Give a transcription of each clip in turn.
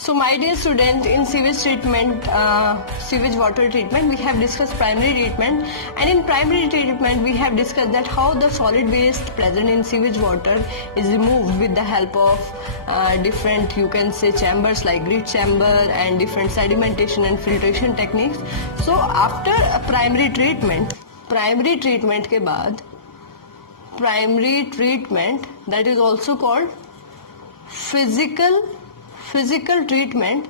So my dear student, in sewage treatment, sewage water treatment, we have discussed primary treatment, and in primary treatment we have discussed that how the solid waste present in sewage water is removed with the help of different, you can say, chambers like grit chamber and different sedimentation and filtration techniques. So after primary treatment के बाद primary treatment, that is also called physical treatment.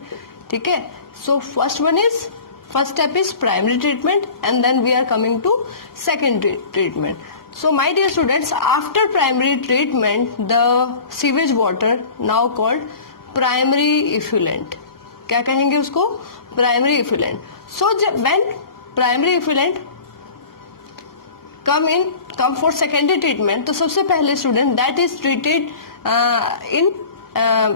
ठीक है. So first step is primary treatment, and then we are coming to secondary treatment. So my dear students, after primary treatment, the sewage water now called primary effluent. क्या कहेंगे उसको? Primary effluent. So when primary effluent come for secondary treatment, तो सबसे पहले student that is treated in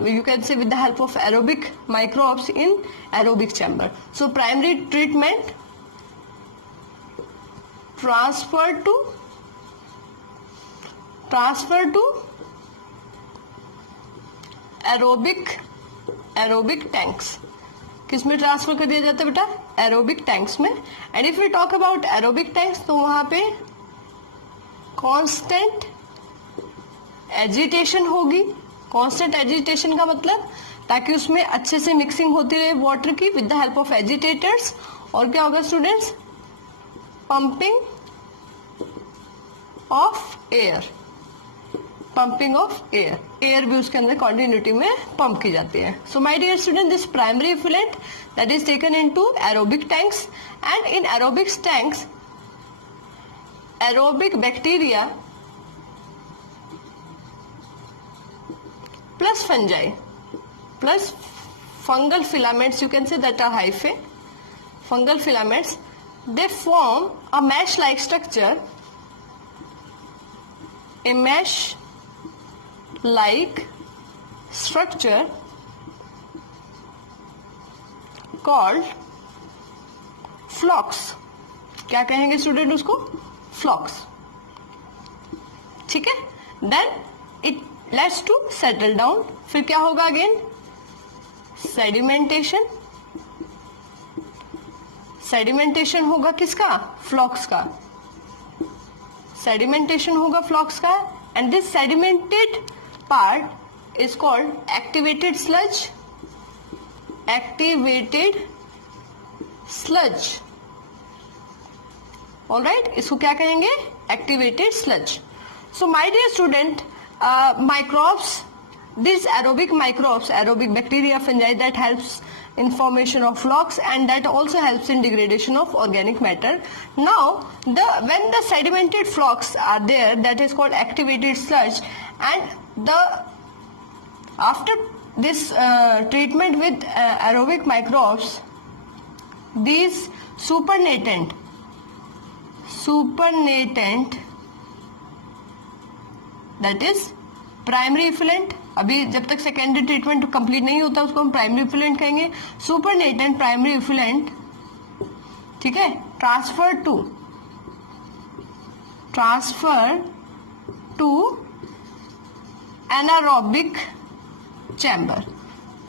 you can say with the help of aerobic microbes in aerobic chamber. So primary treatment transfer to aerobic tanks. किस में transfer कर दिया जाता है बेटा? एरोबिक टैंक्स में. And if we talk about aerobic tanks, तो वहां पे कांस्टेंट एजिटेशन होगी. कांस्टेंट एजिटेशन का मतलब ताकि उसमें अच्छे से मिक्सिंग होती रहे वाटर की with the help of agitators. और क्या होगा स्टूडेंट्स? पंपिंग ऑफ एयर भी उसके अंदर कॉन्टिन्यूटी में पंप की जाती है. So my dear student, this primary effluent that is taken into aerobic tanks, and in aerobic tanks aerobic bacteria plus fungi plus fungal filaments, you can say that are hyphae. Fungal filaments, they form a mesh like structure, called flocks. क्या कहेंगे student उसको? Flocs. ठीक है. Then it lets to settle down. फिर क्या होगा? Again sedimentation होगा किसका? फ्लॉक्स का. सेडिमेंटेशन होगा फ्लॉक्स का, and this sedimented part is called activated sludge. Alright, इसको क्या कहेंगे? Activated sludge. So my dear student, microbes, these aerobic microbes, aerobic bacteria, fungi, that helps in formation of flocks, and that also helps in degradation of organic matter. Now when the sedimented flocks are there, that is called activated sludge, and after this treatment with aerobic microbes, these supernatant that is primary effluent. अभी जब तक secondary treatment complete नहीं होता उसको हम primary effluent कहेंगे. Supernatant primary effluent, ठीक है, ट्रांसफर टू एनारोबिक चैम्बर.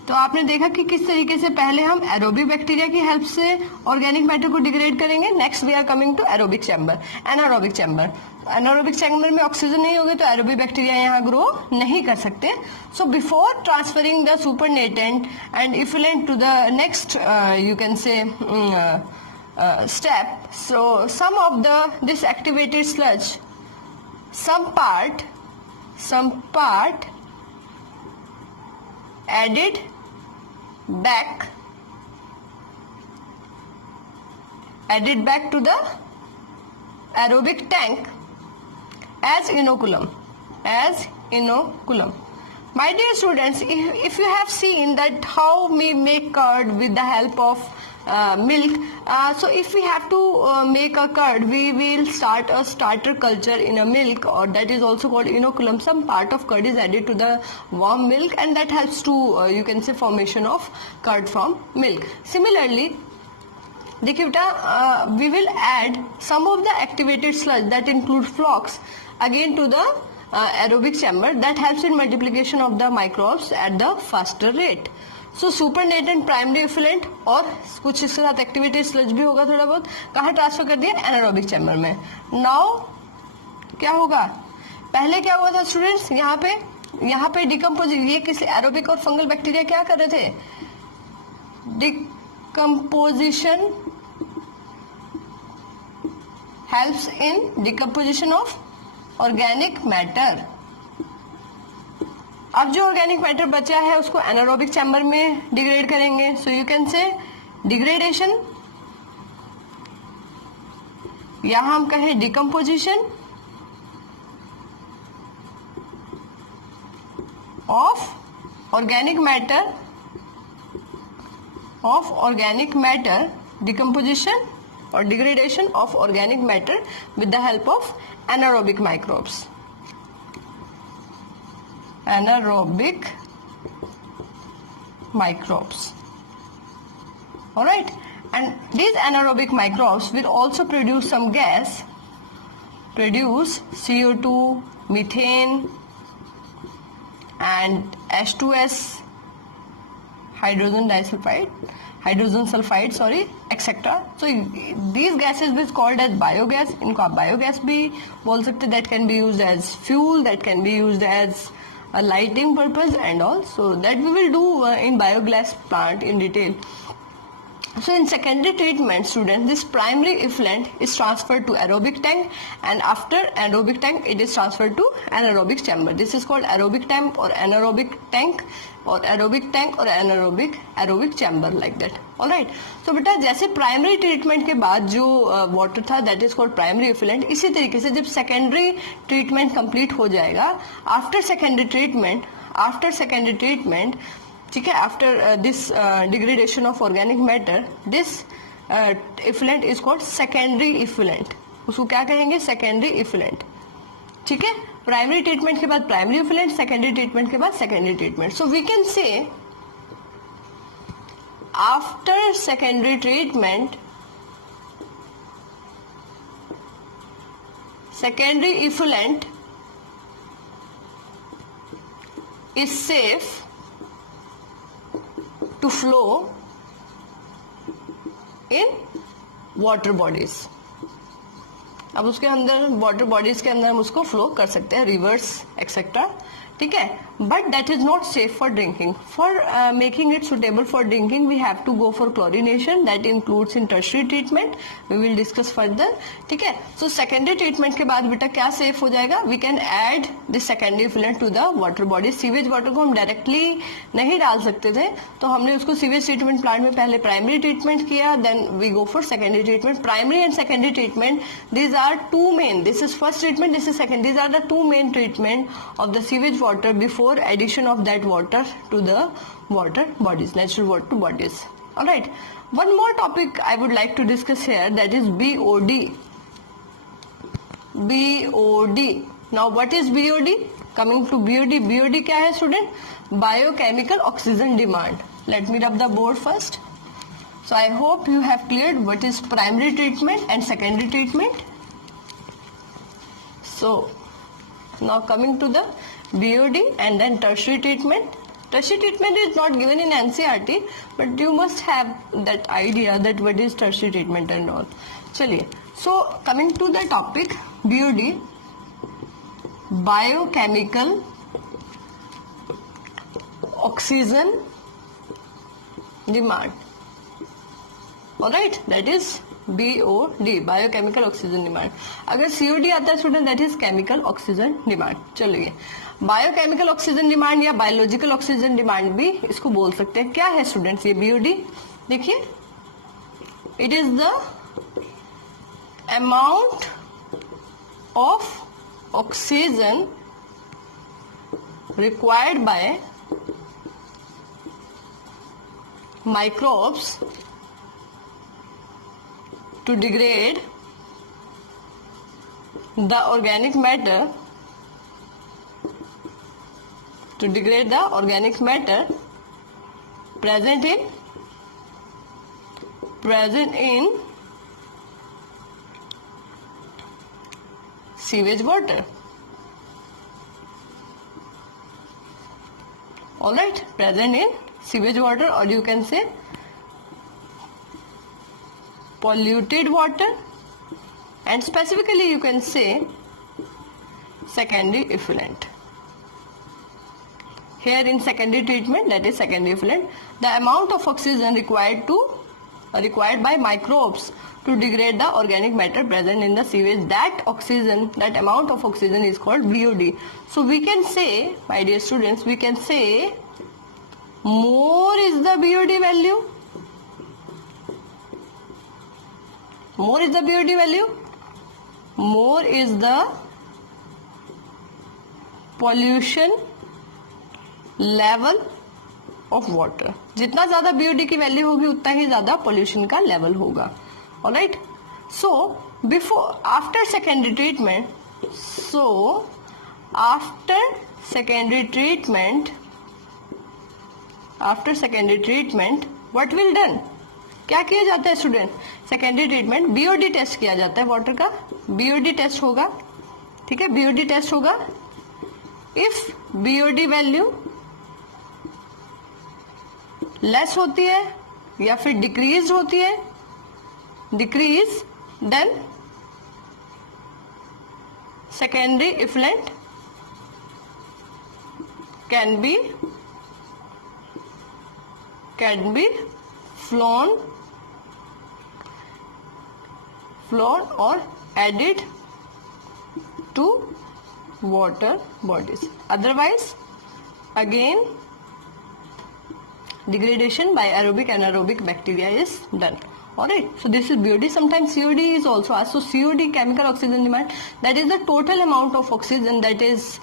तो आपने देखा कि किस तरीके से पहले हम एरोबिक बैक्टीरिया की हेल्प से ऑर्गेनिक मैटर को डिग्रेड करेंगे. Next we are coming to aerobic chamber, anaerobic chamber. Anaerobic chamber में ऑक्सीजन नहीं होगी तो एरोबिक बैक्टीरिया यहाँ ग्रो नहीं कर सकते. So before transferring the supernatant and effluent to the next you can say step, so some of this activated sludge, some part added back to the aerobic tank as inoculum. My dear students, if you have seen that how we make curd with the help of milk, so if we have to make a curd, we will start a starter culture in a milk, or that is also called inoculum. Some part of curd is added to the warm milk, and that helps to you can say formation of curd from milk. Similarly, देखिए बेटा, we will add some of the activated sludge that include flocks again to the aerobic chamber, that helps in multiplication of the microbes at the faster rate. So supernatant primary effluent और कुछ इसके साथ activity sludge भी होगा थोड़ा बहुत, कहाँ transfer कर दिया, एनारोबिक चैम्बर में. नाउ क्या होगा, पहले क्या हुआ था स्टूडेंट्स, यहाँ पे डिकम्पोजिशन, ये किसी एरोबिक और फंगल बैक्टीरिया क्या कर रहे थे, decomposition, helps in decomposition of organic matter. अब जो ऑर्गेनिक मैटर बचा है उसको एनारोबिक चैम्बर में डिग्रेड करेंगे. सो यू कैन से डिग्रेडेशन, यहां हम कहें decomposition of organic matter, decomposition or degradation of organic matter with the help of anaerobic microbes. Anaerobic microbes. Alright, and these anaerobic microbes will also produce some gas, produce CO2, methane and H2S, hydrogen sulfide, etc. So these gases will called as biogas. इनको आप biogas भी बोल सकते, that can be used as fuel, that can be used as a lighting purpose and all. So that we will do in biogas plant in detail. So in secondary treatment, students, this primary effluent is transferred to aerobic tank, and after aerobic tank it is transferred to anaerobic chamber. This is called aerobic tank or anaerobic tank or aerobic chamber, like that. All right. So बेटा जैसे primary treatment के बाद जो water था that is called primary effluent, इसी तरीके से जब सेकेंडरी ट्रीटमेंट कंप्लीट हो जाएगा, आफ्टर सेकेंडरी ट्रीटमेंट, ठीक है, after this degradation of organic matter, this effluent is called secondary effluent. उसको क्या कहेंगे, सेकेंडरी इफ्लुएंट. ठीक है, प्राइमरी ट्रीटमेंट के बाद प्राइमरी इफ्लुएंट, सेकेंडरी ट्रीटमेंट के बाद secondary treatment. So we can say after secondary treatment, secondary effluent is safe to flow in water bodies. अब उसके अंदर वाटर बॉडीज के अंदर हम उसको फ्लो कर सकते हैं, रिवर्स एक्सेट्रा. ठीक है, but that is not safe for drinking. For making it suitable for drinking we have to go for chlorination, that includes in tertiary treatment, we will discuss further. ठीक है, so secondary treatment के बाद बेटा क्या safe हो जाएगा, we can add this secondary effluent to the water body. Sewage water को हम डायरेक्टली नहीं डाल सकते थे, तो हमने उसको सीवेज ट्रीटमेंट प्लांट में पहले प्राइमरी ट्रीटमेंट किया, then we go for secondary treatment. Primary and secondary treatment, these are two main, this is first treatment, this is second, these are the two main treatment of the sewage water before addition of that water to the water bodies, natural water bodies. All right, one more topic I would like to discuss here, that is BOD. Now what is BOD? Coming to BOD क्या है student? Biochemical oxygen demand. Let me rub the board first. So I hope you have cleared what is primary treatment and secondary treatment. So now coming to the BOD and then tertiary treatment. Tertiary treatment is not given in NCERT, but you must have that idea that what is tertiary treatment and all. चलिए, so coming to the topic BOD, biochemical oxygen demand. Alright, that is BOD, biochemical oxygen demand. अगर COD आता है student, that is chemical oxygen demand. चलिए, biochemical oxygen demand या biological oxygen demand भी इसको बोल सकते हैं. क्या है स्टूडेंट्स ये BOD? देखिए, it is the amount of oxygen required by microbes to degrade the organic matter, present in sewage water. All right, present in sewage water, or you can say polluted water, and specifically you can say secondary effluent. Here in secondary treatment, that is secondary effluent, the amount of oxygen required by microbes to degrade the organic matter present in the sewage, that amount of oxygen is called BOD. So we can say, my dear students, we can say more is the BOD value. More is the BOD value. More is the pollution level of water. जितना ज्यादा BOD की value होगी उतना ही ज्यादा pollution का level होगा. Alright. So after secondary treatment, what will done? क्या किया जाता है student? Secondary treatment BOD test किया जाता है वाटर का. BOD टेस्ट होगा, ठीक है, BOD टेस्ट होगा. इफ BOD वैल्यू लेस होती है या फिर डिक्रीज होती है, decrease, then secondary effluent can be flown or added to water bodies. Otherwise, again, degradation by aerobic and anaerobic bacteria is done. Alright, so this is BOD. Sometimes COD is also asked. So COD, chemical oxygen demand, that is the total amount of oxygen that is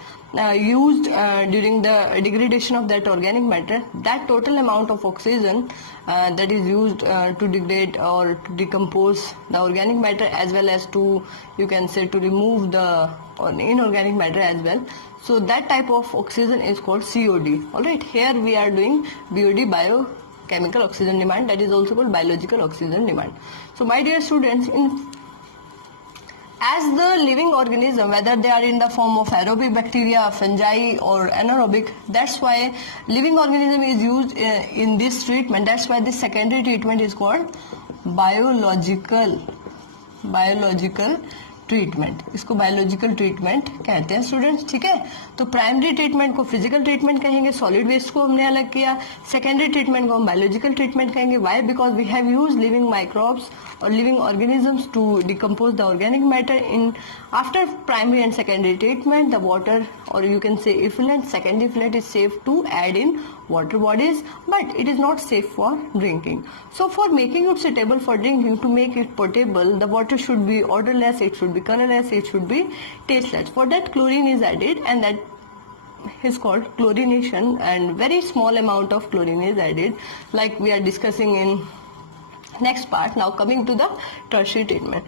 used during the degradation of that organic matter. That total amount of oxygen that is used to degrade or to decompose the organic matter, as well as to, you can say, to remove the inorganic matter as well. So that type of oxygen is called COD. Alright, here we are doing BOD, biochemical oxygen demand, that is also called biological oxygen demand. So my dear students, as the living organism, whether they are in the form of aerobic bacteria, fungi or anaerobic, that's why living organism is used in this treatment. That's why this secondary treatment is called biological treatment. इसको biological treatment कहते हैं students, ठीक है. तो primary treatment को physical treatment कहेंगे, solid waste को हमने अलग किया. सेकेंडरी ट्रीटमेंट को हम बायोलॉजिकल ट्रीटमेंट कहेंगे. Why? Because we have used living microbes or living organisms to decompose the organic matter. After primary and secondary treatment, the water, or you can say effluent, secondary effluent is safe to add in water bodies, but it is not safe for drinking. So for making it suitable for drinking, to make it potable, the water should be odorless, it should be colorless, it should be tasteless. For that, chlorine is added, and that is called chlorination, and very small amount of chlorine is added, like we are discussing in next part. Now coming to the tertiary treatment.